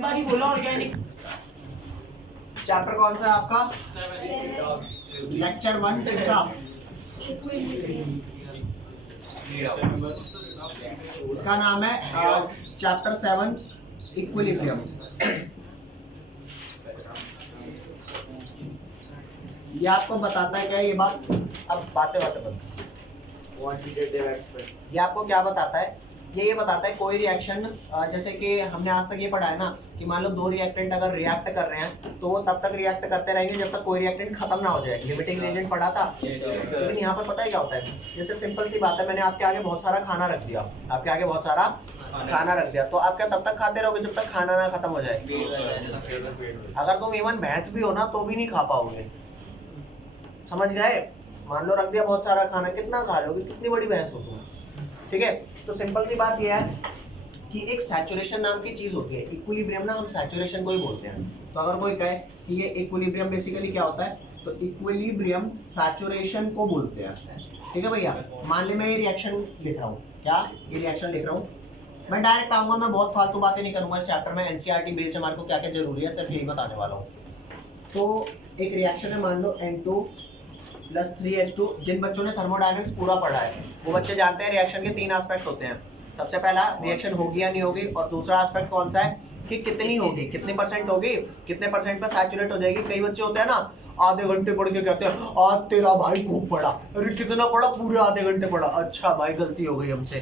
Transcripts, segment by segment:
बार ही बोला organic. Chapter कौन सा है आपका? लेक्चर 1 किसका? इसका नाम है चैप्टर 7 इक्विलिब्रियम। ये आपको बताता है क्या ये बात? अब बातें बंद। ये आपको क्या बताता है? ये बताता है कोई रिएक्शन, जैसे कि हमने आज तक ये पढ़ा है ना कि मान लो दो रिएक्टेंट अगर रिएक्ट कर रहे हैं तो वो तब तक रिएक्ट करते रहेंगे जब तक कोई रिएक्टेंट खत्म ना हो जाए। लिमिटिंग रिएजेंट पढ़ा था। लेकिन यहाँ पर पता है क्या होता है? जैसे सिंपल सी बात है, मैंने आपके आगे बहुत सारा खाना रख दिया, तो आप क्या तब तक खाते रहोगे जब तक खाना ना खत्म हो जाए? अगर तुम इवन भैंस भी हो ना तो भी नहीं खा पाओगे, समझ गए? मान लो रख दिया बहुत सारा खाना, कितना खा लोगे? कितनी बड़ी भैंस हो तुम, ठीक है? तो सिंपल सी बात यह है कि एक सैचुरेशन नाम की चीज होती है। इक्विलिब्रियम ना हम सैचुरेशन को ही बोलते हैं। तो अगर कोई कहे कि ये इक्विलिब्रियम बेसिकली क्या होता है, तो इक्विलिब्रियम सैचुरेशन को बोलते हैं, ठीक है भैया? मान ले मैं ये रिएक्शन लिख रहा हूँ, क्या ये रिएक्शन लिख रहा हूँ, मैं डायरेक्ट आऊंगा, मैं बहुत फालतू बातें नहीं करूंगा। इस चैप्टर में एनसीईआरटी बेस्ड हमारे को क्या क्या जरूरी है सिर्फ यही बताने वाला हूँ। तो एक रिएक्शन है, मान लो N2 + 3H2। जिन बच्चों ने थर्मोडायनेमिक्स पूरा पढ़ा है वो बच्चे जानते हैं रिएक्शन के 3 एस्पेक्ट होते हैं। सबसे पहला रिएक्शन होगी या नहीं होगी, और दूसरा एस्पेक्ट कौन सा है कि कितनी होगी, कितने परसेंट होगी, कितने परसेंट पे सैचुरेट हो जाएगी। कई बच्चे होते हैं ना आधे घंटे पढ़ के कहते हैं आज तेरा भाई खूब पढ़ा। अरे कितना पढ़ा? पूरे आधे घंटे पढ़ा। अच्छा भाई गलती हो गई हमसे,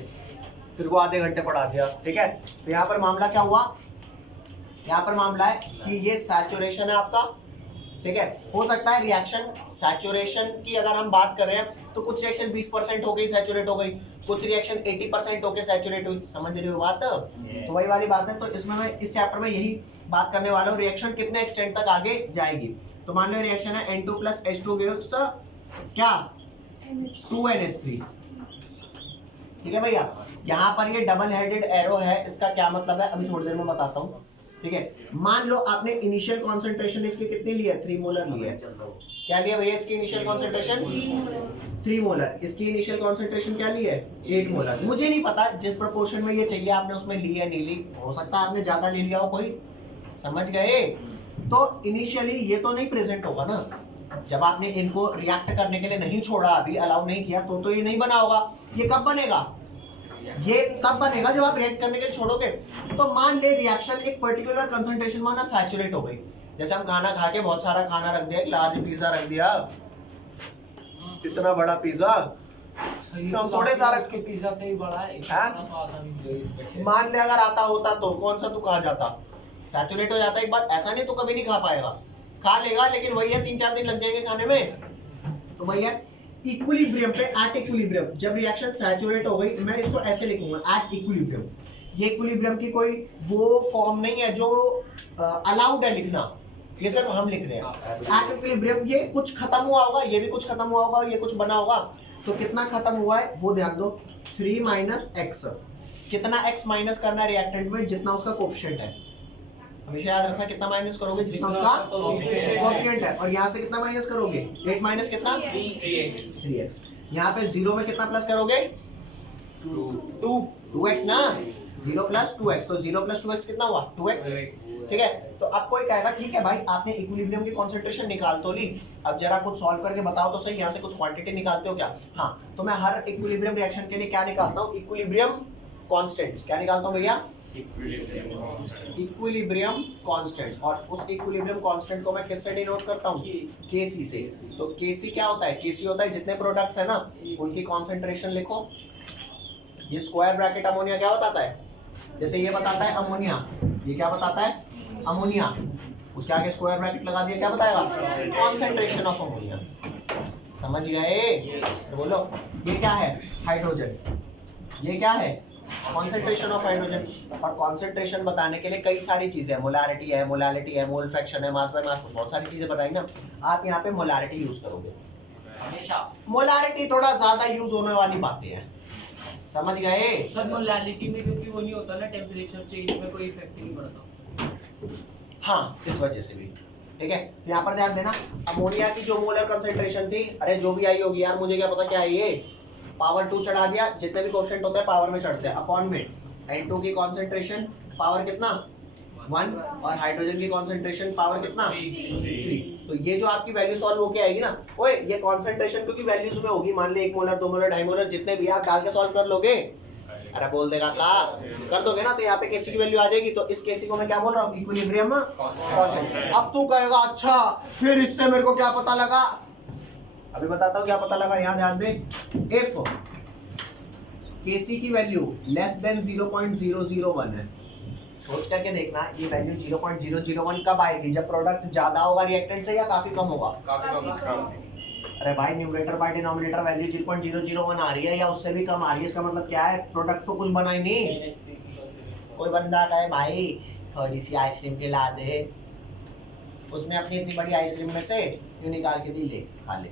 तेरे को आधे घंटे पढ़ा दिया, ठीक है? तो यहाँ पर मामला क्या हुआ? यहाँ पर मामला है कि ये सैचुरेशन है आपका, ठीक है? हो सकता है रिएक्शन सैचुरेशन की अगर हम बात कर रहे हैं तो कुछ रिएक्शन 20% हो गई सैचुरेट हो गई, कुछ रिएक्शन 80% होके सैचुरेट हुई। समझ रहे हो बात? तो वही वाली बात है। तो इसमें मैं इस चैप्टर में यही बात करने वाला हूँ, रिएक्शन कितने एक्सटेंट तक आगे जाएगी। तो मान लो रिएक्शन है N2 + H2 गिव्स क्या 2NH3, ठीक है भैया? यहाँ पर ये डबल हेडेड एरो है, इसका क्या मतलब है अभी थोड़ी देर में बताता हूँ, ठीक है? मान लो आपने इनिशियल कॉन्सेंट्रेशन इसकी कितनी ली है? 3 मोलर ली है। क्या लिया भैया इसकी इनिशियल कॉन्सेंट्रेशन? 3 मोलर। इसकी इनिशियल कॉन्सेंट्रेशन क्या ली है? 8 मोलर। मुझे नहीं पता जिस प्रोपोर्शन में ये चाहिए आपने उसमें ली है नहीं ली, हो सकता है आपने ज्यादा ले लिया हो कोई, समझ गए? तो इनिशियली ये तो नहीं प्रेजेंट होगा ना, जब आपने इनको रिएक्ट करने के लिए नहीं छोड़ा, अभी अलाउ नहीं किया, तो ये नहीं बना होगा। ये कब बनेगा? ये तब बनेगा जब आप रिएक्ट करने के लिए छोड़ोगे। तो मान ले रिएक्शन एक पर्टिकुलर कंसंट्रेशन में ना सैचुरेट हो गई। जैसे हम खाना खा के बहुत सारा खाना रख दिया, लार्ज पिज्जा रख दिया, इतना बड़ा पिज्जा, हम थोड़े सारा इसके पिज्जा से ही बड़ा है। मान ले अगर आता होता तो कौन सा तू खा जाता? सैचुरेट हो जाता एक बात, ऐसा नहीं तो कभी नहीं खा पाएगा, खा लेगा लेकिन वही है 3-4 दिन लग जाएंगे खाने में। तो वही है इक्विलिब्रियम पे, एट इक्विलिब्रियम जब रिएक्शन सैचुरेट हो गई, मैं इसको ऐसे लिखूंगा एट इक्विलिब्रियम। ये इक्विलिब्रियम की कोई वो फॉर्म नहीं है जो अलाउड है लिखना, ये सिर्फ हम लिख रहे हैं एट इक्विलिब्रियम। ये कुछ खत्म हुआ होगा, ये भी कुछ खत्म हुआ होगा, ये कुछ बना होगा, तो कितना खत्म हुआ है वो ध्यान दो। 3 - x, कितना x माइनस करना है रिएक्टेंट में? जितना उसका कोफिशिएंट है। हमेशा याद रखना कितना माइनस करोगे? जितना उसका कोफिशिएंट है। और यहाँ से कितना माइनस करोगे? 8 माइनस कितना? 3x। यहाँ पे 0 में कितना प्लस करोगे? 2x ना, 0 + 2x, तो 0 + 2x कितना हुआ? 2x, ठीक है? तो अब कोई कहेगा ठीक है भाई आपने इक्विलिब्रियम की कॉन्सेंट्रेशन निकाल तो ली, अब जरा कुछ सॉल्व करके बताओ तो सही, यहाँ से कुछ क्वांटिटी निकालते हो क्या? हाँ, तो मैं हर इक्विलिब्रियम रिएक्शन के लिए क्या निकालता हूँ? Equilibrium constant. क्या निकालता हूँ भैया? Equilibrium constant. और उस इक्विलिब्रियम कांस्टेंट को मैं किससे डिनोट करता हूँ? Kc से। तो Kc क्या होता है? Kc होता है जितने प्रोडक्ट्स है ना उनकी कॉन्सेंट्रेशन लिखो। ये स्क्वायर ब्रैकेट अमोनिया क्या बताता है? जैसे ये बताता है अमोनिया, ये क्या बताता है? अमोनिया। उसके आगे स्क्वायर ब्रैकेट लगा दिया, क्या बताएगा? Concentration of ammonia. समझ गए? तो बोलो ये क्या है? हाइड्रोजन। ये क्या है? Concentration of hydrogen. और कॉन्सेंट्रेशन बताने के लिए कई सारी चीजें हैं, मोलारिटी है, मोलालिटी है, मोल फ्रैक्शन है, मास बाय मास, बहुत सारी चीजें बताई ना। आप यहाँ पे मोलारिटी यूज करोगे हमेशा। मोलारिटी थोड़ा ज्यादा यूज होने वाली बातें हैं, समझ गए? सर मोलालिटी में क्योंकि वो नहीं होता ना, टेम्परेचर चेंज में कोई इफेक्ट नहीं पड़ता। हाँ, इस वजह से भी, ठीक है? यहाँ पर ध्यान देना, अमोनिया की जो मोलर कंसेंट्रेशन थी, अरे जो भी आई होगी यार, मुझे क्या पता क्या है, ये पावर 2 चढ़ा दिया, जितने भी कोएफिशिएंट होते हैं पावर में चढ़ते हैं, अपॉन में N2 की कंसंट्रेशन पावर कितना 1 और हाइड्रोजन की कॉन्सेंट्रेशन पावर कितना 3। तो ये जो आपकी वैल्यू सॉल्व होके आएगी ना, ओए ये कॉन्सेंट्रेशन क्योंकि वैल्यूज में होगी, मान ले 1 मोलर 2 मोलर 2.5 मोलर जितने भी आप डाल के सॉल्व कर लोगे, अरे बोल देगा का कर दोगे ना, तो यहाँ पे केसी की वैल्यू आ जाएगी। तो इस केसी को मैं क्या बोल रहा हूँ, इक्विलिब्रियम कांस्टेंट। अब तू कहेगा अच्छा फिर इससे मेरे को क्या पता लगा, अभी बताता हूँ क्या पता लगा। यहाँ ध्यान दे, इफ केसी की वैल्यू लेस देन 0.001 है, सोच करके देखना ये वैल्यू 0.001 कब आएगी, जब प्रोडक्ट ज्यादा होगा रिएक्टेंट से या काफी कम होगा। अरे भाई न्यूमरेटर बाय डिनोमिनेटर वैल्यू 0.001 आ रही है या उससे भी कम आ रही है, इसका मतलब क्या है, प्रोडक्ट तो कुछ बना ही नहीं। कोई बंदा कहे भाई थोड़ी सी आइसक्रीम खिला दे, उसने अपनी इतनी बड़ी आइसक्रीम में से यूं निकाल के दी, ले खा ले,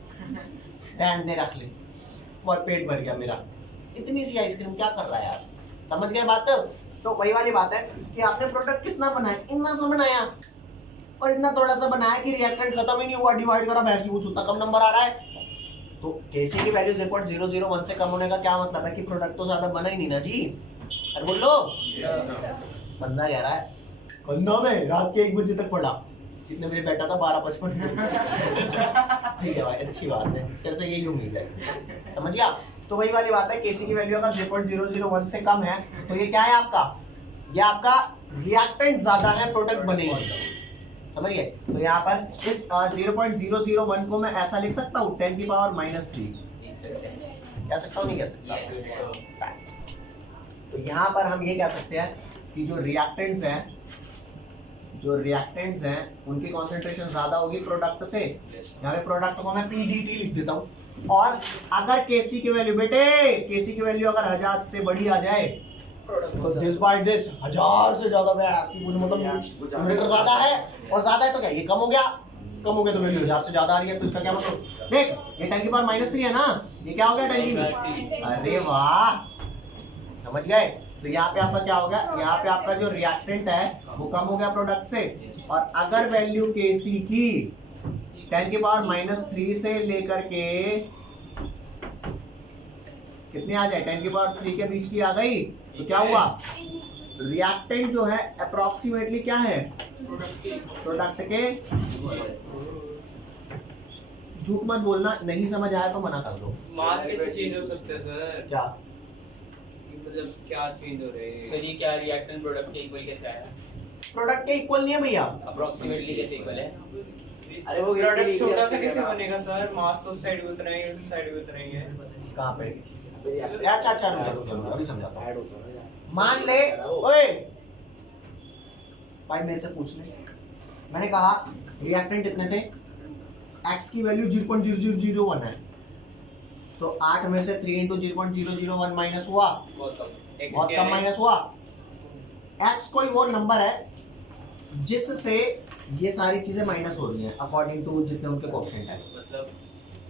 रहन दे रख ले, और पेट भर गया मेरा। इतनी सी आइसक्रीम क्या कर रहा है यार, समझ गए बात। तो वही वाली बात है कि आपने प्रोडक्ट कितना बनाया, इतना सा बनाया और इतना थोड़ा सा बनाया कि रिएक्टेंट खत्म ही नहीं हुआ, डिवाइड करा भैंस की पूछ, उतना कम नंबर आ रहा है। तो केसी की वैल्यू 0.001 से कम होने का क्या मतलब है कि प्रोडक्ट तो ज्यादा बना ही नहीं ना जी। अरे बोल लो, बंदा कह रहा है बंदा में रात के 1 बजे तक पढ़ा, कितने बजे बैठा था 12:55। ठीक है भाई, अच्छी बात है, तेरे से यही उम्मीद है, समझ गया। तो वही वाली बात है, केसी की वैल्यू अगर 0.001 से कम है तो ये क्या है आपका, ये आपका रिएक्टेंट ज्यादा है, प्रोडक्ट बनेगी, समझ गए। तो यहाँ पर इस 0.001 को मैं ऐसा लिख सकता हूँ 10 की पावर -3, कह सकता हूँ नहीं कह सकता। तो यहाँ पर हम ये कह सकते हैं कि जो रिएक्टेंट्स हैं उनकी कॉन्सेंट्रेशन ज्यादा होगी प्रोडक्ट से। यहाँ पे प्रोडक्ट को मैं PDT लिख देता हूँ। और अगर केसी की वैल्यू, बेटे केसी की वैल्यू अगर 1000 से बड़ी आ जाए तो दिस बाय दिस 1000 से ज्यादा मतलब न्यूमरेटर ज्यादा है, और ज्यादा है तो क्या ये कम हो गया, कम हो गया तो वैल्यू 1000 से ज्यादा आ रही है, तो इसका क्या मतलब, देख ये 10 की पावर -3 है ना, ये क्या हो गया 10 की, अरे वाह समझ गए। तो यहाँ पे आपका क्या होगा, यहाँ पे आपका जो रिएक्टेंट है वो कम हो गया प्रोडक्ट से। और अगर वैल्यू केसी की 10 की पावर -3 से लेकर के कितने आ जाए, 10 की पावर 3 के बीच की आ गई, तो क्या हुआ, रिएक्टेंट जो है अप्रोक्सीमेटली क्या है, प्रोडक्ट के, झूठ मत बोलना, नहीं समझ आया तो मना कर दो। मास कैसे चेंज हो सकता है सर, क्या मतलब क्या चेंज हो रहे हैं सर, ये क्या रिएक्टेंट प्रोडक्ट के इक्वल कैसे आया, प्रोडक्ट के इक्वल नहीं है भैया, अप्रोक्सीमेटली कैसे इक्वल है। अरे वो प्रोडक्ट छोटा सा कैसे बनेगा सर, मास तो साइड में उतना ही है, साइड में उतना ही है, कहाँ पे, अच्छा रुको अभी समझाता हूँ। मान ले ओए भाई मेरे से पूछ ले, मैंने कहा रिएक्टेंट कितने थे, x की वैल्यू 0.0001 है, तो 8 में से 3 × 0.001 माइनस हुआ, बहुत कम माइनस हुआ। x कोई वो नंबर है जिससे ये सारी चीजें माइनस हो रही हैं अकॉर्डिंग टू जितने उनके कोएफिशिएंट है। मतलब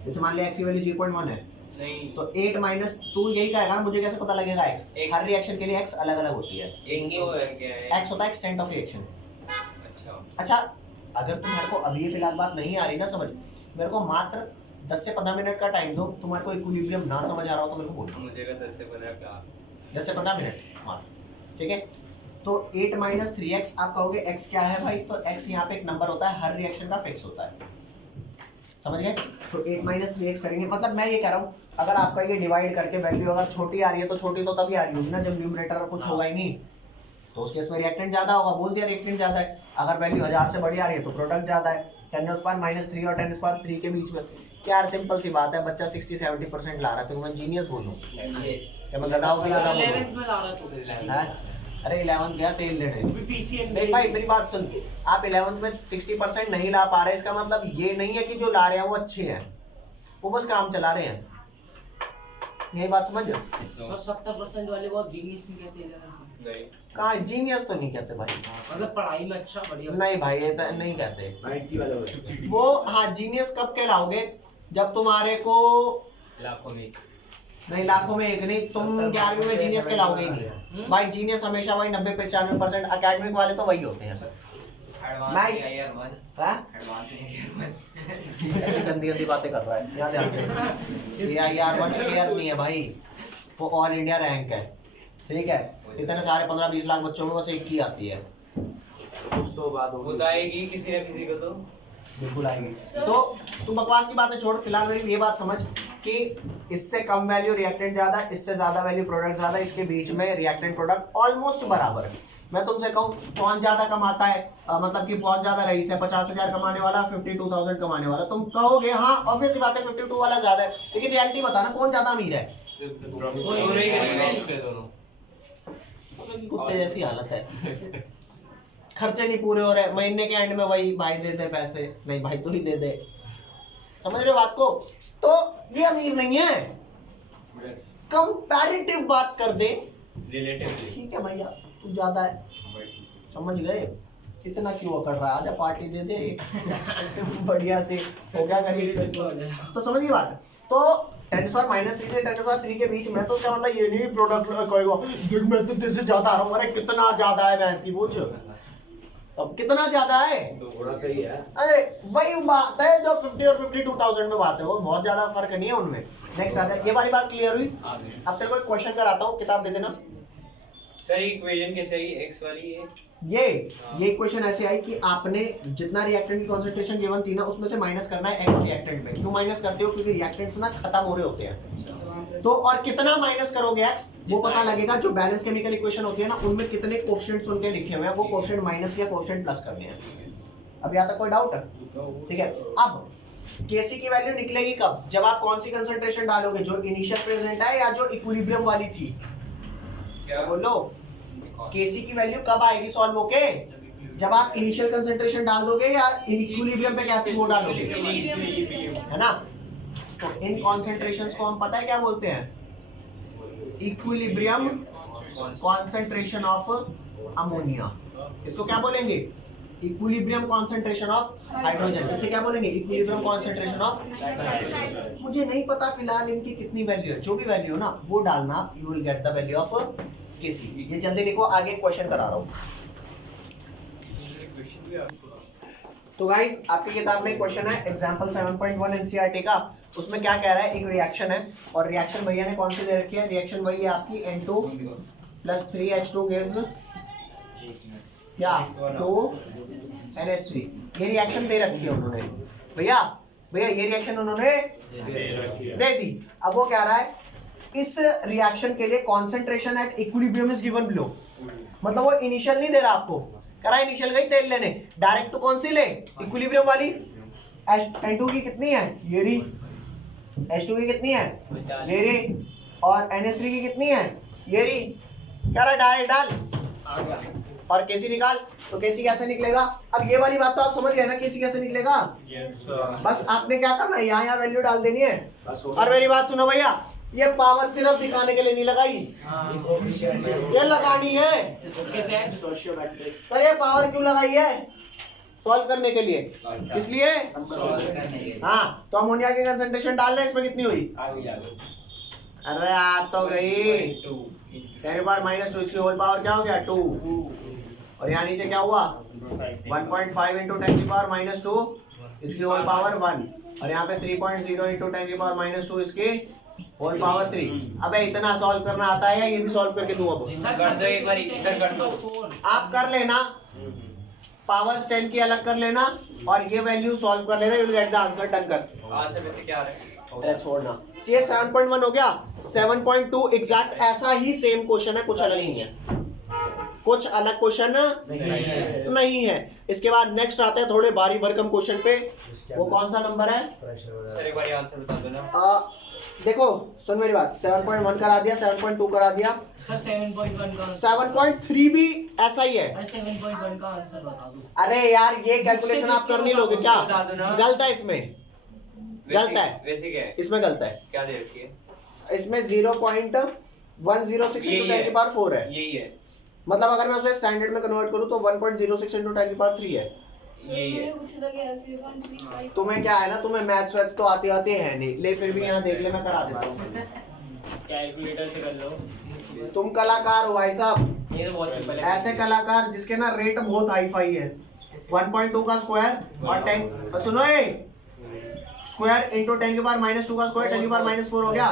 जैसे मान ले x की वैल्यू 0.1 है, नहीं तो 8 माइनस, तू यही कहेगा ना मुझे कैसे पता लगेगा x, हर रिएक्शन के लिए x अलग अलग होती है, एंगे वो क्या है, x होता है एक्सटेंट ऑफ रिएक्शन। अच्छा अच्छा अगर तुम मेरे को अभी ये फिलहाल बात नहीं आ रही ना समझ, मेरे को मात्र 10 से 15 मिनट का टाइम दो, तुम्हारे को इक्विलिब्रियम ना समझ आ रहा हो तो मेरे को बोलो, मुझे का 10 से 15 का 10 से 15 मिनट मात्र, ठीक है। तो 8 माइनस 3x आप कहोगे x क्या है भाई, तो x यहाँ पे एक नंबर होता है, हर रिएक्शन का फिक्स होता है, समझ गए। तो 8 माइनस 3x करेंगे, मतलब मैं ये कह रहा हूँ अगर आपका ये डिवाइड करके वैल्यू अगर छोटी आ रही है तो छोटी तो तभी आ रही होगी ना जब न्यूमरेटर कुछ होगा ही नहीं, तो उस केस में रिएक्टेंट ज्यादा होगा, बोल दिया रिएक्टेंट ज्यादा है। अगर वैल्यू 1000 से बड़ी आ रही है तो प्रोडक्ट ज्यादा है, 10⁻³ और 10⁻³ के बीच में यार सिंपल सी बात है, बच्चा 60-70% ला रहा है, तो मैं जीनियस बोलूं क्या, मैं गधा हूं कि गधा बोलूं, 11th में लाना तो अरे 11th गया तेल लेने, भी पीसीएम नहीं भाई मेरी बात सुन, आप 11th में 60% नहीं ला पा रहे, इसका मतलब ये नहीं है कि जो ला रहे हैं वो अच्छे हैं, वो बस काम चला रहे हैं, यही बात समझ। सर 70% वाले बहुत जीनियस नहीं कहते हैं, नहीं कहाँ जीनियस तो नहीं कहते भाई, मतलब पढ़ाई में अच्छा बढ़िया, नहीं भाई ये तो नहीं कहते वो। हाँ जीनियस कब कहलाओगे, जब तुम्हारे को लाखों में नहीं, लाखों में एक नहीं, तुम 11वीं में जीनियस कहलाओगे ही नहीं भाई। जीनियस हमेशा वही 90-95% एकेडमिक वाले तो वही होते हैं। ऐसी गंदी गंदी बातें कर रहा है, याद है AIR1 क्लियर नहीं है भाई, वो ऑल इंडिया रैंक है, ठीक है, इतने सारे 15-20 लाख बच्चों में बस एक ही आती है, कुछ तो बात होगी, वो तो आएगी किसी ना किसी को तो। बिल्कुल आएगी। तो तू बकवास की बातें छोड़, फिलहाल मेरी ये बात समझ कि इससे कम वैल्यू रिएक्टेंट ज्यादा, इससे ज्यादा वैल्यू प्रोडक्ट ज्यादा, इसके बीच में रिएक्टेंट प्रोडक्ट ऑलमोस्ट बराबर है। मैं तुमसे कहूँ कौन ज्यादा कमाता है, मतलब कि बहुत ज्यादा रईस है, 50,000 कमाने वाला, 52,000 कमाने वाला, तुम कहोगे हाँ ऑब्वियसली बात है 52 वाला ज्यादा है, लेकिन रियलिटी बताना कौन ज्यादा अमीर है? कुत्ते जैसी हालत है। खर्चे नहीं पूरे हो रहे, महीने के एंड में वही भाई दे दे पैसे, नहीं भाई तू ही दे दे, समझ रहे हो बात को? तो ये अमीर नहीं है, कंपैरेटिव बात कर दे, रिलेटिवली ठीक है भैया तू ज्यादा है, समझ गए? इतना क्यों कर रहा है, आजा पार्टी दे दे एक बढ़िया से, हो गया गरीब। तो समझ गई बात? तो 10⁻³ से 10⁻³ के बीच में, तो क्या मतलब ये नहीं प्रोडक्ट कहेगा देख मैं तो तेरे से ज्यादा आ रहा हूँ, अरे कितना ज्यादा है भैंस की पूछ, अब कितना ज्यादा है? थोड़ा सही है। अरे वही बात है जो 50 और 52,000 में बात है, वो बहुत ज्यादा फर्क नहीं है उनमें। नेक्स्ट आ जाए, ये वाली बात क्लियर हुई? अब तेरे को एक क्वेश्चन कराता हूँ, किताब दे देना। सर इक्वेशन कैसे आई एक्स वाली है? ये इक्वेशन ऐसे आई कि आपने जितना रिएक्टेंट की कंसंट्रेशन गिवन थी ना, उसमें से माइनस करना है एक्स रिएक्टेंट में। क्यों माइनस करते हो? क्योंकि रिएक्टेंट्स ना खत्म हो रहे होते हैं, तो और कितना माइनस करोगे एक्स, वो पता लगेगा। जो बैलेंस केमिकल इक्वेशन होती है ना, उनमें कितने कोएफिशिएंट्स उनके लिखे हुए हैं, वो कोएफिशिएंट माइनस या कोएफिशिएंट प्लस करने हैं। अब यहाँ तक कोई डाउट है? ठीक है। अब केसी की वैल्यू निकलेगी कब? जब आप कौन सी कंसंट्रेशन डालोगे, जो इनिशियल प्रेजेंट है या जो इक्विलिब्रियम वाली थी? क्या बोलो? केसी की वैल्यू कब आएगी सॉल्व होके? जब आप इनिशियल कंसंट्रेशन डाल दोगे या इक्विलिब्रियम पे क्या थी वो डालोगे, है ना? तो इन कॉन्सेंट्रेशंस को हम पता है क्या बोलते हैं? Equilibrium concentration of ammonia. इसको क्या बोलेंगे? Equilibrium concentration of hydrogen. इसे क्या बोलेंगे? Equilibrium concentration of nitrogen. मुझे नहीं पता फिलहाल इनकी कितनी वैल्यू है, जो भी वैल्यू है ना वो डालना, you will get the value of KC. ये जल्दी लिखो, आगे क्वेश्चन करा रहा हूँ। तो गाइस आपकी किताब में क्वेश्चन है एग्जांपल 7.1 एनसीईआरटी का। उसमें क्या कह रहा है? एक रिएक्शन है और रिएक्शन भैया ने कौन सी दे रखी है? रिएक्शन वही है आपकी N2 + 3H2 गिव्स क्या 2NH3। ये रिएक्शन दे रखी है उन्होंने भैया, ये रिएक्शन उन्होंने दे दी। अब वो कह रहा है इस रिएक्शन के लिए concentration at equilibrium is given below. मतलब वो इनिशियल नहीं दे रहा आपको, कह रहा है इनिशियल गई तेल लेने, डायरेक्ट तो कौन सी ले? इक्विलिब्रियम वाली। N2 की कितनी है? ये रही। H2 की कितनी है? ये रही। और NH3 की कितनी है? ये रही। कह रहा है डायरेक्ट डाल और केसी निकाल। तो केसी कैसे निकलेगा? अब ये वाली बात तो आप समझ गए ना, केसी कैसे निकलेगा? बस आपने क्या करना है, यहाँ वैल्यू डाल देनी है। और मेरी बात सुनो भैया, ये पावर सिर्फ दिखाने के लिए नहीं लगाई, ये लगानी है। तो ये पावर क्यों लगाई है? सॉल्व करने के लिए। इसलिए हाँ, तो अमोनिया की कंसंट्रेशन डाल रहे हैं, इसमें कितनी हुई? अरे आ तो गई 10⁻² इसकी होल पावर क्या हो गया? 2। और यहाँ नीचे क्या हुआ? 1.5 × 10⁻², इसकी होल पावर 1। और यहाँ पे 3.0 × 10⁻² इसकी होल पावर 3। अबे इतना सॉल्व करना आता है या ये भी सॉल्व करके दूं? अब कर दो एक बार, सर कर दो। आप कर लेना, पावर्स 10 की अलग कर लेना और ये वैल्यू सॉल्व कर लेना, you will get the answer. Done कर। आंसर वैसे क्या आ रहा है? छोड़ना। ये 7.1 हो गया। 7.2 एग्जैक्ट ऐसा ही सेम क्वेश्चन है, कुछ अलग नहीं है, कुछ अलग क्वेश्चन नहीं है। इसके बाद नेक्स्ट आता है थोड़े भारी भरकम क्वेश्चन पे। वो कौन सा नंबर है सर? एक बार आंसर बता दो ना। देखो सुन मेरी बात, 7.1 करा दिया, 7.2 करा दिया सर 7.1 का 7.3 भी ऐसा ही है। 7.1 का आंसर बता दो। अरे यार ये कैलकुलेशन आप कर नहीं लोगे क्या? गलत है इसमें, गलत है। वैसे क्या है इसमें गलत है। क्या दे रखी है? इसमें 0.106 × 10⁴ है। यही है। मतलब अगर मैं उसे स्टैंडर्ड में कन्वर्ट करूं तो 1.06 × 10⁻³ है। यही है। तुम्हें क्या है ना, तुम्हें मैथ्स वैथ्स तो आते है नहीं, ले फिर भी यहाँ देख ले, मैं करा देता हूँ। कैलकुलेटर से कर लो। तुम कलाकार हो भाई साहब, ये तो बहुत सिंपल है। ऐसे कलाकार जिसके ना रेट बहुत हाई फाई है। 1.2 का स्क्वायर और 10 सुनो स्क्वायर × 10⁻² का स्क्वायर 10⁻⁴ हो गया।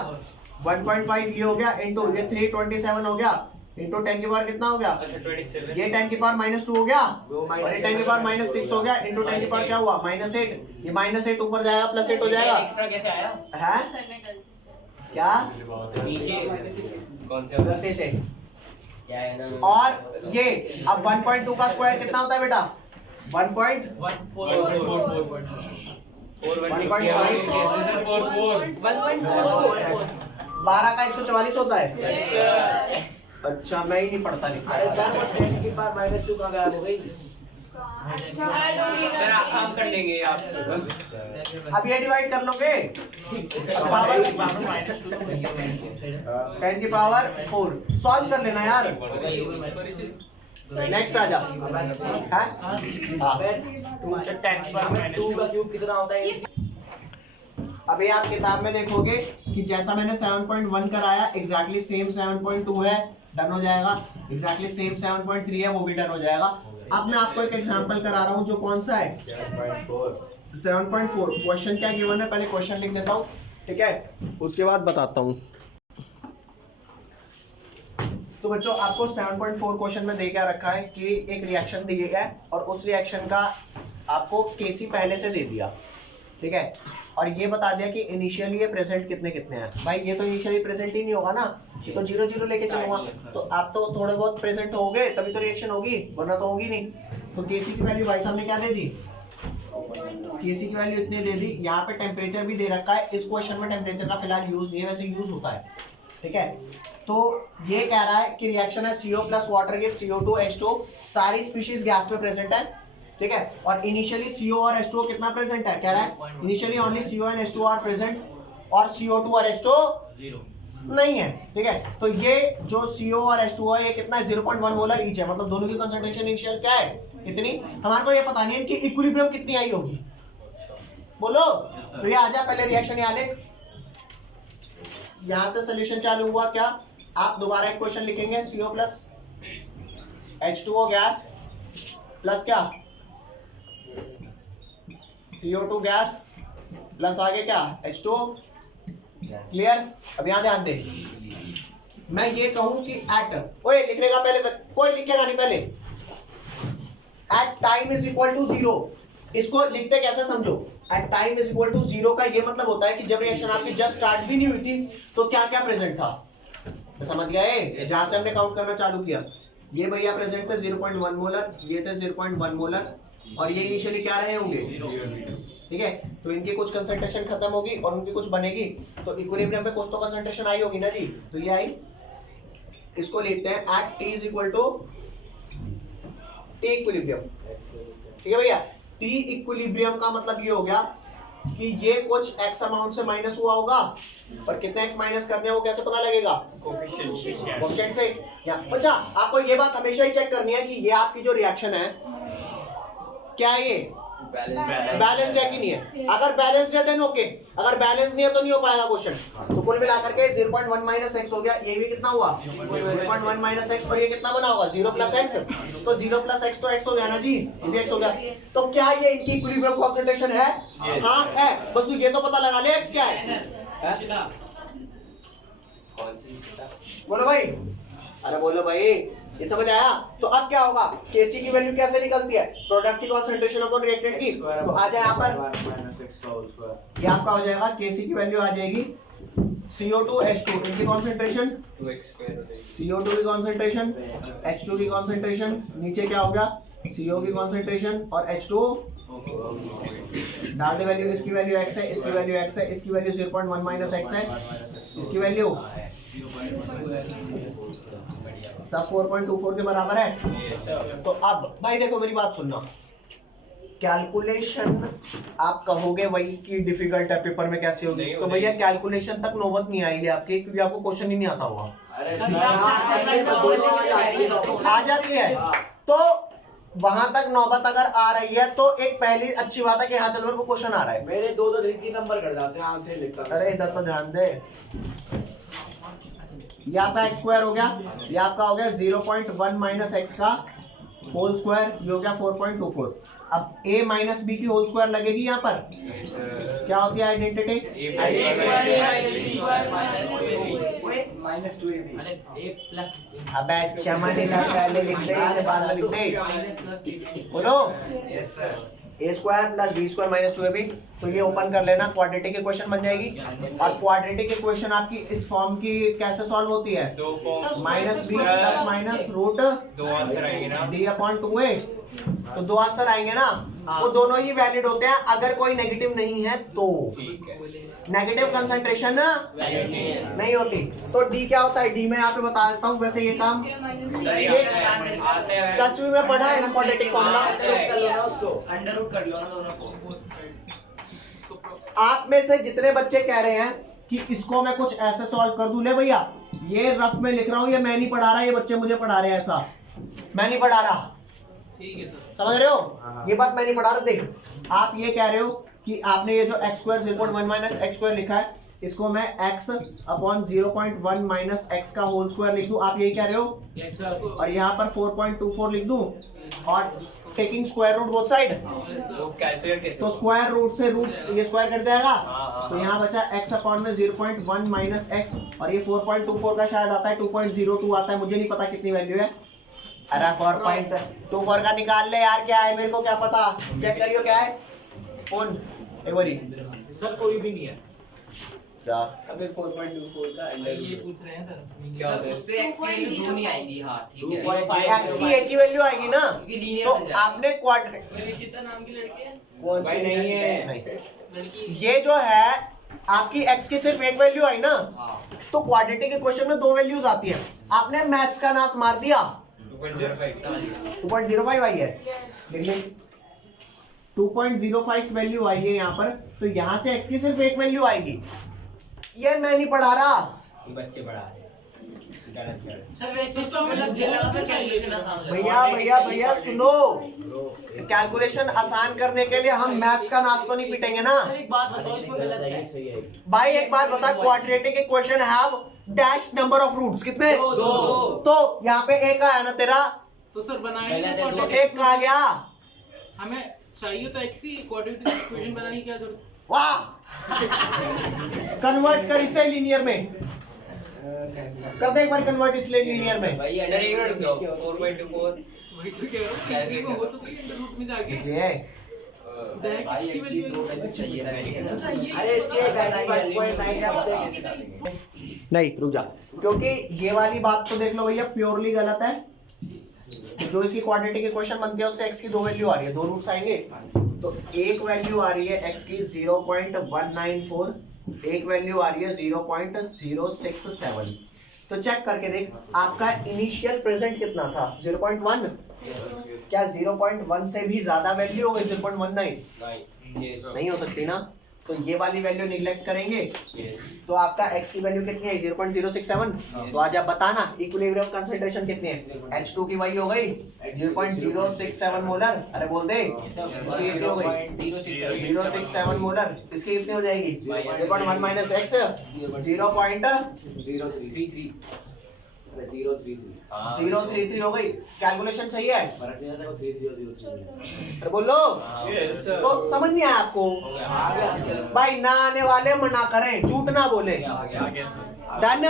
1.5 ये हो गया इंटू ये 327 हो गया इंटू 10 की पावर कितना हो गया? अच्छा 27 ये 10 की पावर -2 हो गया वो और minus ये 10 की पावर -6 हो गया इंटू 10 की पावर क्या हुआ? -8। ये -8 ऊपर जाएगा +8 हो जाएगा एक्स्ट्रा कैसे आया? है क्या नीचे कौन से गलती से। क्या है ना? और ये अब 1.2 का स्क्वायर कितना होता है बेटा? 1.4 12 का 144 होता है। अच्छा मैं ही नहीं पढ़ता लिखता। अरे सर वो 10 की पावर -2 कहाँ गायब हो गई? सर आप कर लेंगे आप अब ये डिवाइड कर लोगे पावर 10 की पावर 4 सॉल्व कर लेना यार। नेक्स्ट आ जा। हाँ? अबे 2 का क्यूब कितना होता है? अभी आप किताब में देखोगे कि जैसा मैंने 7.1 कराया एग्जैक्टली सेम 7.2 है, डन हो जाएगा। एग्जैक्टली सेम 7.3 है, वो भी डन हो जाएगा। अब मैं आपको एक एग्जांपल करा रहा हूँ जो कौन सा है 7.4। क्वेश्चन क्या गिवन है पहले क्वेश्चन लिख देता हूँ, ठीक है, उसके बाद बताता हूँ। तो बच्चों आपको 7.4 क्वेश्चन में दे क्या रखा है कि एक रिएक्शन दी है और उस रिएक्शन का आपको केसी पहले से दे दिया, ठीक है, और ये बता दिया कि इनिशियली ये प्रेजेंट कितने कितने हैं। भाई ये तो इनिशियली प्रेजेंट ही नहीं होगा ना, तो 0 0 लेके चलूंगा, तो आप तो थोड़े बहुत प्रेजेंट होगे तभी तो रिएक्शन होगी, वरना तो होगी नहीं। तो केसी की वैल्यू भाई साहब ने क्या दे दी? केसी की वैल्यू इतनी दे दी। यहाँ पे टेम्परेचर भी दे रखा है। इस क्वेश्चन में टेम्परेचर का फिलहाल यूज नहीं है, वैसे यूज होता है, ठीक है। तो ये कह रहा है कि रिएक्शन है CO plus water gives CO2 H2, सारी स्पीशीज गैस में प्रेजेंट है, ठीक है, और इनिशियली CO और H2 कितना प्रेजेंट है? कह रहा है initially only CO and H2 are present और CO2 और H2 नहीं है, ठीक है। तो ये जो CO और H2 है ये कितना है? 0.1 मोलर ईच है, मतलब दोनों की कंसंट्रेशन इनिशियल क्या है? इतनी। हमारे को ये पता नहीं है इनकी इक्विलिब्रियम कितनी आई होगी, बोलो। तो ये आ जा पहले रिएक्शन यहाँ लिख, यहां से सोल्यूशन चालू हुआ क्या? आप दोबारा एक क्वेश्चन लिखेंगे CO plus H2O gas plus क्या? CO2 गैस प्लस आगे क्या? H2O। क्लियर? अब यहां ध्यान दे, मैं ये कहूं कि एट, ओए लिखने का पहले तक कोई लिखेगा नहीं, पहले at time is equal to 0। इसको लिखते कैसे समझो? At time is equal to 0 का ये मतलब होता है कि जब रिएक्शन आपकी जस्ट स्टार्ट भी नहीं हुई थी तो क्या क्या प्रेजेंट था, तो समझ गए? जहां से हमने काउंट करना चालू किया, ये भैया प्रेजेंट थे 0.1 मोलर, ये थे 0.1 मोलर और ये इनिशियली क्या रहे होंगे, ठीक है। तो इनकी कुछ कंसंट्रेशन खत्म होगी और उनकी कुछ बनेगी, तो इक्विलिब्रियम पे कुछ तो कंसंट्रेशन आई होगी ना जी, तो ये आई। इसको लिखते हैं at T is equal to T equilibrium, ठीक है भैया। T इक्विलिब्रियम का मतलब ये हो गया कि ये कुछ x अमाउंट से माइनस हुआ होगा और कितने x माइनस करने हैं वो कैसे पता लगेगा? कोएफिशिएंट से। या अच्छा आपको ये बात हमेशा ही चेक करनी है कि ये आपकी जो रिएक्शन है क्या है, ये बैलेंस्ड है कि नहीं है। अगर बैलेंस्ड है देन ओके, अगर बैलेंस नहीं है तो नहीं हो पाएगा क्वेश्चन। तो कुल मिलाकर के 0.1 माइनस x हो गया, ये भी कितना हुआ 0.1 माइनस x, और ये कितना बना होगा 0 प्लस x, तो 0 प्लस x तो x हो गया ना जी, ये भी x हो गया। तो क्या ये इनकी इक्विलिब्रियम कंसंट्रेशन है? हाँ है, बस तू ये तो पता लगा ले x क्या है। बोलो भाई, अरे बोलो भाई, ये समझ आया? तो अब क्या होगा? केसी की वैल्यू कैसे निकलती है? प्रोडक्ट की कंसंट्रेशन अपॉन रिएक्टेंट की। तो आ जाए यहाँ पर, ये आपका हो जाएगा केसी की वैल्यू आ जाएगी CO2 H2, इनकी कंसंट्रेशन 2x² CO2 की कंसंट्रेशन, H2 की कंसंट्रेशन, नीचे क्या हो गया CO की कंसंट्रेशन और H2 डाल दे वैल्यू। इसकी वैल्यू x है, इसकी वैल्यू x है, इसकी वैल्यू 0.1 माइनस x है, इसकी वैल्यू सब 4.24 के बराबर है। तो अब भाई देखो मेरी बात सुनना, कैलकुलेशन आप कहोगे वही कि डिफिकल्ट है पेपर में कैसे होगी, तो भैया कैलकुलेशन तक नौबत नहीं आएगी आपकी, क्योंकि आपको क्वेश्चन ही नहीं आता होगा। आ जाती है तो वहां तक नौबत अगर आ रही है तो एक पहली अच्छी बात है कि हाँ चलो मेरे को क्वेश्चन आ रहा है। मेरे 2 2 3 नंबर कर जाते हैं आंसर लिखता हूं। अरे इधर तो ध्यान दे, ये आपका x स्क्वायर हो गया, ये आपका हो गया 0.1 माइनस x का होल स्क्वायर, ये हो गया 4.24। अब a माइनस b की होल स्क्वायर लगेगी यहाँ पर, क्या होती है आइडेंटिटी? में -2ab अरे एक प्लस अबे चमन इधर पहले लिख दे इसके बाद में लिख दे माइनस प्लस बोलो yes sir a square plus b square minus 2ab तो ये ओपन कर लेना क्वाड्रेटिक इक्वेशन बन जाएगी और क्वाड्रेटिक इक्वेशन आपकी इस फॉर्म की कैसे सॉल्व होती है दो form minus B plus minus root दो आंसर आएंगे ना d अपॉन 2a तो दो आंसर आएंगे ना वो दोनों ही वैलिड होते हैं अगर कोई नेगेटिव नहीं है तो ठीक है नेगेटिव कंसंट्रेशन नहीं होती तो d क्या होता है d में यहाँ पे बता देता हूँ वैसे ये काम सर ये आते हैं 10वीं में पढ़ा है ना क्वाड्रेटिक फॉर्मूला कर लो ना उसको अंडर रूट कर लो ना दोनों को आप में से जितने बच्चे कह रहे हैं कि इसको मैं कुछ ऐसे सॉल्व कर दूं ले भैया ये रफ में लिख रहा हूं ये मैं नहीं पढ़ा रहा ये बच्चे मुझे पढ़ा रहे हैं ऐसा मैं नहीं पढ़ा रहा ठीक है सर समझ रहे हो ये बात मैं नहीं पढ़ा रहा देख आप ये कह रहे हो कि आपने ये जो x square 0.1 minus x square लिखा है इसको मैं x अपॉन 0.1 माइनस एक्स का होल स्क्वायर लिख दूं आप यही कह रहे हो यस सर और यहाँ पर 4.24 लिख दूं और taking square root both side वो कैलकुलेट कैसे तो स्क्वायर रूट से रूट ये स्क्वायर कर जाएगा तो यहाँ बचा x अपॉन में 0.1 माइनस एक्स और ये 4.24 का शायद आता है 2.02 आता है मुझे नहीं पता कितनी वैल्यू है अरे 4.24 का निकाल ले यार क्या है मेरे को क्या पता चेक करियो क्या है कौन एक बारी सर कोई भी नहीं है क्या अगर 4.24 का ये पूछ रहे हैं सर क्या सर होता है उससे x की वैल्यू दो नहीं आएंगी हाँ ठीक है 2.5 x की एक ही वैल्यू आएगी ना क्योंकि लीनियर तो बन जाएगा आपने क्वाड्रेट कोई रिशिता नाम की लड़की है कौन सी नहीं है नहीं लड़की ये जो है आपकी x की सिर्फ एक वैल्यू आई ना हाँ तो क्वाड्रेटिक इक्वेशन में दो वैल्यूज आती है आपने मैथ्स का नाश मार दिया 2.05 2.05 आई है लिख ले 2.05 वैल्यू आई है यहाँ पर तो यहाँ से x की सिर्फ एक वैल्यू आएगी ये मैं नहीं पढ़ा रहा ये बच्चे पढ़ा रहे हैं गलत गलत सर वैसे तो मतलब मुझे लगा सर कैलकुलेशन आसान है भैया भैया भैया सुनो कैलकुलेशन आसान करने के लिए हम मैथ्स का नाश तो नहीं पीटेंगे ना सर एक बात बताओ इसमें गलत क्या है सही है भाई एक बात बता quadratic equation have dash number of roots कितने दो। तो यहाँ पे एक आया ना तेरा तो सर बनाएंगे गलत है, तो quadratic- एक कहा गया हमें चाहिए तो x ही क्वाड्रेटिक इक्वेशन बनाने की क्या जरूरत वाह कन्वर्ट कर इसे लीनियर में कर दे एक बार कन्वर्ट इसलिए लीनियर में भाई सर एक मिनट रुको 4.24 वही तो कह रहा हूँ किसी में हो तो कोई अंडर रूट में जाके इसलिए डायरेक्ट भाई की x की दो वैल्यू वैल्यू चाहिए ना अरे इसके 95.9 समथिंग नहीं रुक जा क्योंकि ये वाली बात तो देख लो भैया प्योरली गलत है जो इसकी क्वाड्रेटिक इक्वेशन बनती है उससे x की दो वैल्यू आ रही है दो रूट्स आएंगे तो एक वैल्यू आ रही है x की 0.194 एक वैल्यू आ रही है 0.067 तो चेक करके देख आपका इनिशियल प्रेजेंट कितना था 0.1 क्या 0.1 से भी ज्यादा वैल्यू होगी 0.19 नहीं हो सकती ना तो ये वाली वैल्यू निगलेक्ट करेंगे तो आपका x की वैल्यू कितनी है 0.067 तो आज आप बताना इक्विलिब्रियम कंसंट्रेशन कितनी है H2 की वही हो गई 0.067 मोलर अरे बोल दे इसकी कितनी हो गई 067 मोलर इसकी कितनी हो जाएगी 0.1 माइनस x 0.033 हो गई कैलकुलेशन सही है फर्क नहीं आता 33 और 033 अरे बोलो यस तो समझ नहीं आया आपको भाई ना आने वाले मना करें झूठ ना बोले डन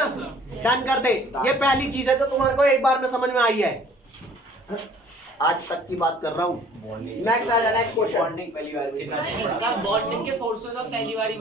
डन कर दे ये पहली चीज है जो तुम्हारे को एक बार में समझ में आई है आज तक की बात कर रहा हूँ नेक्स्ट क्वेश्चन बॉन्डिंग पहली बार में सर बॉन्डिंग के फोर्सेस ऑफ पहली बार